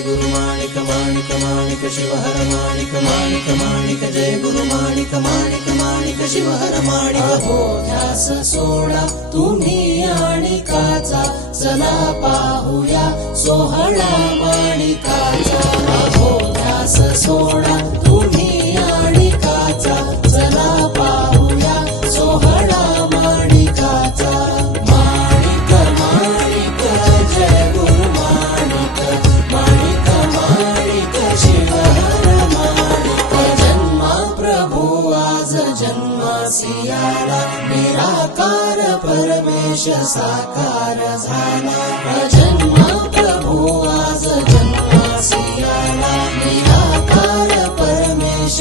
जय गुरु माणिक माणिक माणिक शिवहर माणिक माणिक माणिक जय गुरु माणिक माणिक माणिक शिवहर माणिक हो ध्यास सोडा तुम्ही आणिकाचा चला पाहूया सोहळा माणिकाचा हो ध्यास सोडा तुम्ही आणिकाचा चला पाहूया सोहळा माणिकाचा माणिक माणिक जय गुरु माणिक माणिक माणिक शिवहर माणिक जन्मा प्रभू आज जन्मासी आला निराकार परमेश साकार झाला जन्मा प्रभू आज जन्मासी आला निराकार परमेश